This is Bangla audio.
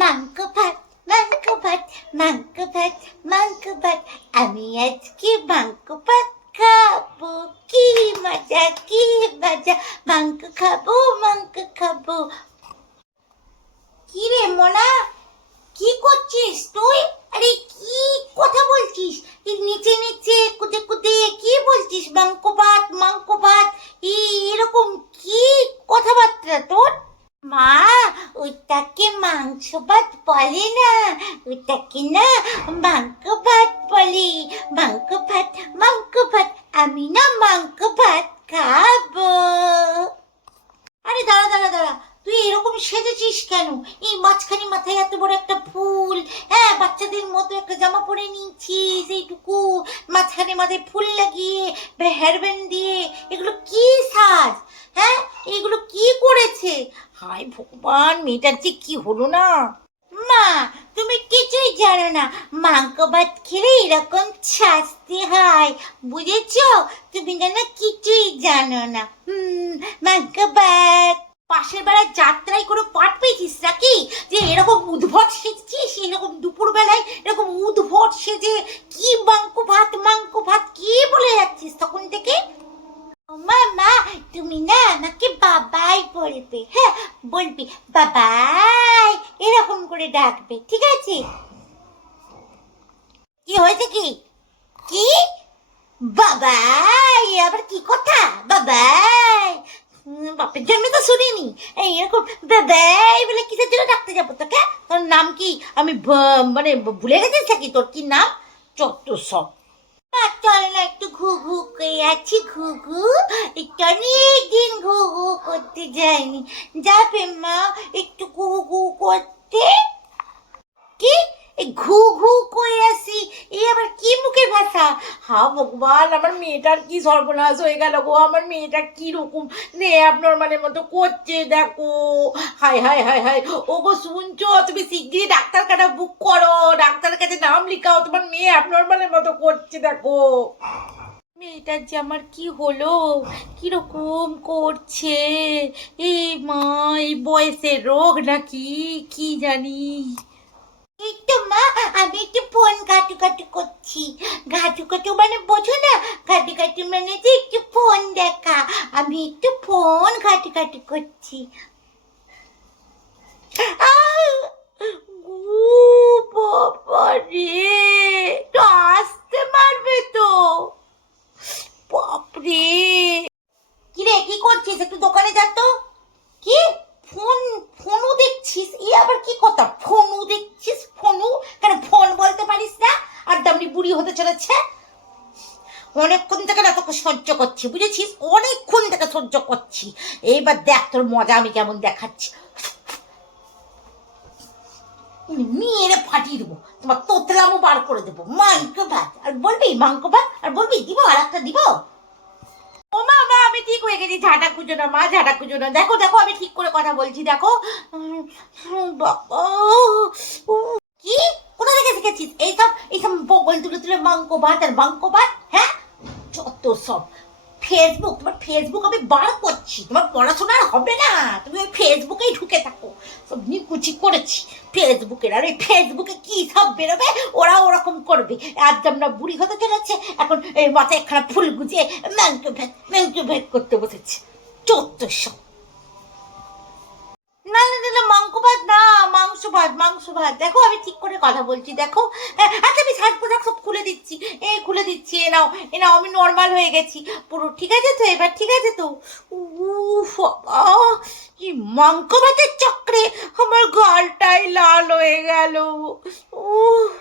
মাংস ভাত মাংস ভাত মাংস ভাত মাংস ভাত আমি আজকে মাংস ভাত খাব। কি মজা কি মজা। মাংস খাব মাংস খাব। কি রে মোনা কি করছিস তুই আরে কি কথা বলছিস এই নিচে নিচে কুদে কুদে কি বলছিস মাংস ভাত মাংস ভাত এই এরকম কি কথাবার্তা তোর মা ওটাকে মাংস ভাত বলে না ওটাকে না মাংক ভাত বলে মাংক ভাত মাংক ভাত, আমি না মাংক ভাত খাব। এরকম সেজেছিস কেন? এই মাঝখানে মাথায় এত বড় একটা ফুল। হ্যাঁ বাচ্চাদের মতো একটা জামা পরে নিচ্ছিস এইটুকু। মাঝখানে মাথায় ফুল লাগিয়ে হেয়ার ব্যান্ড দিয়ে। এগুলো কি সাজ? হ্যাঁ এগুলো কি করেছে? হায় ভগবান, মেয়েটার যে কি হলো না? মা, তুমি কিছুই জানো না। মাংস ভাত খেলে এরকম শাস্তি হয়, বুঝেছ? তুমি যেন কিছুই জানো না। হুম, মাংস ভাত। পাশের বেলায় যাত্রায় কোনো পাট পেয়েছিস নাকি? যে এরকম উদ্ভট সেজছিস, এরকম দুপুর বেলায় এরকম উদ্ভট সেজে কি মাংস ভাত মাংস ভাত কি বলে যাচ্ছিস তখন থেকে? মা মা, তুমি না আমাকে বাবাই বলবে হ্যাঁ বলবি, বাবাই, এরকম করে ডাকবে, ঠিক আছে? কি হয়েছে কি? কি? বাবাই, আবার কি কথা? বাবাই বাপের জন্মে তো শুনিনি। এই বাবাই বলে কিসের জন্য ডাকতে যাব তোকে? তোর নাম কি? আমি মানে ভুলে গেছিস নাকি? তোর কি নাম? চত্ব সব চলে না একটু ঘু ঘু করে আছি, ঘু ঘু। একটু অনেকদিন ঘু ঘু করতে যাইনি। যাবে মা, একটু ঘু ঘু করতে। এই ঘু ঘু করে আসি। এই আবার কি মুখের ভাষা? হা ভগবান, আমার মেয়েটার কি সর্বনাশ হয়ে গেল গো? আমার মেয়েটা কি রকম? নে নর্মালের মতো করছে, দেখো। হাই হাই হাই হাই ও গো শুনছো? তুমি শিগগিরই ডাক্তার কাটা বুক করো। ডাক্তারের কাছে নাম লিখাও, তোমার মেয়ে নর্মালের মতো করছে, দেখো। মেয়েটার যে আমার কি হলো? কীরকম করছে? এই মা, এই বয়সের রোগ নাকি? কি জানি। একটু মা, আমি একটু ফোন ঘাটু ঘাটু করছি। ঘাটু ঘাটু মানে বোঝো না? ঘাটু ঘাটু মানে যে একটু ফোন দেখা। আমি একটু ফোন ঘাটু ঘাটু করছি। বাবা রে তো আসতে মারবে তো বাপরে কি রে কি করছিস একটু দোকানে যা তো কি ফোন ফোনও দেখছিস এ আবার কি কথা ফোনও দেখছিস ফোনও কেন ফোন বলতে পারিস না আর দামনি বুড়ি হতে চলেছে অনেকক্ষণ থেকে না তোকে সহ্য করছি, বুঝেছিস? অনেকক্ষণ থেকে সহ্য করছি। এইবার দেখ তোর মজা আমি কেমন দেখাচ্ছি। মেয়েরে ফাটিয়ে দেবো, তোমার তোতলামও বার করে দেবো। মাংস ভাত, আর বলবি? মাংস ভাত? আর বলবি? দিব আর একটা দিব? ও মা মা, আমি ঠিক হয়ে গেছি। ঝাঁটা কুজো না, মা, ঝাঁটা কুজো না। দেখো দেখো, আমি ঠিক করে কথা বলছি, দেখো। কি? কোথা থেকে শিখেছিস? এইসব এইসব বগল তুলে তুলে মাংক ভাত আর মাংস ভাত? যত সব। ফেসবুক তোমার ফেসবুক আমি বার করছি। তোমার পড়াশোনা হবে না। তুমি ওই ফেসবুকেই ঢুকে থাকো। সব নিকুচি করেছি। ফেসবুকের আর ওই ফেসবুকে কি সব বেরোবে ওরা ওরকম করবে। আজ আমরা বুড়ি হতে চলেছে, এখন এই মাথায় একখানা ফুল গুজিয়ে ম্যাংটো ভেদ ম্যাংটো ভেদ করতে বসেছে। চোদ্দ সব। না মাংস ভাত মাংস ভাত। দেখো আমি ঠিক করে কথা বলছি দেখো। হ্যাঁ, আচ্ছা আমি সাজ পোশাক সব খুলে দিচ্ছি। এ খুলে দিচ্ছি এ নাও এ নাও আমি নর্মাল হয়ে গেছি পুরো। ঠিক আছে তো এবার? ঠিক আছে তো? উফ কি মাংস ভাতের চক্রে আমার গালটাই লাল হয়ে গেল। উফ।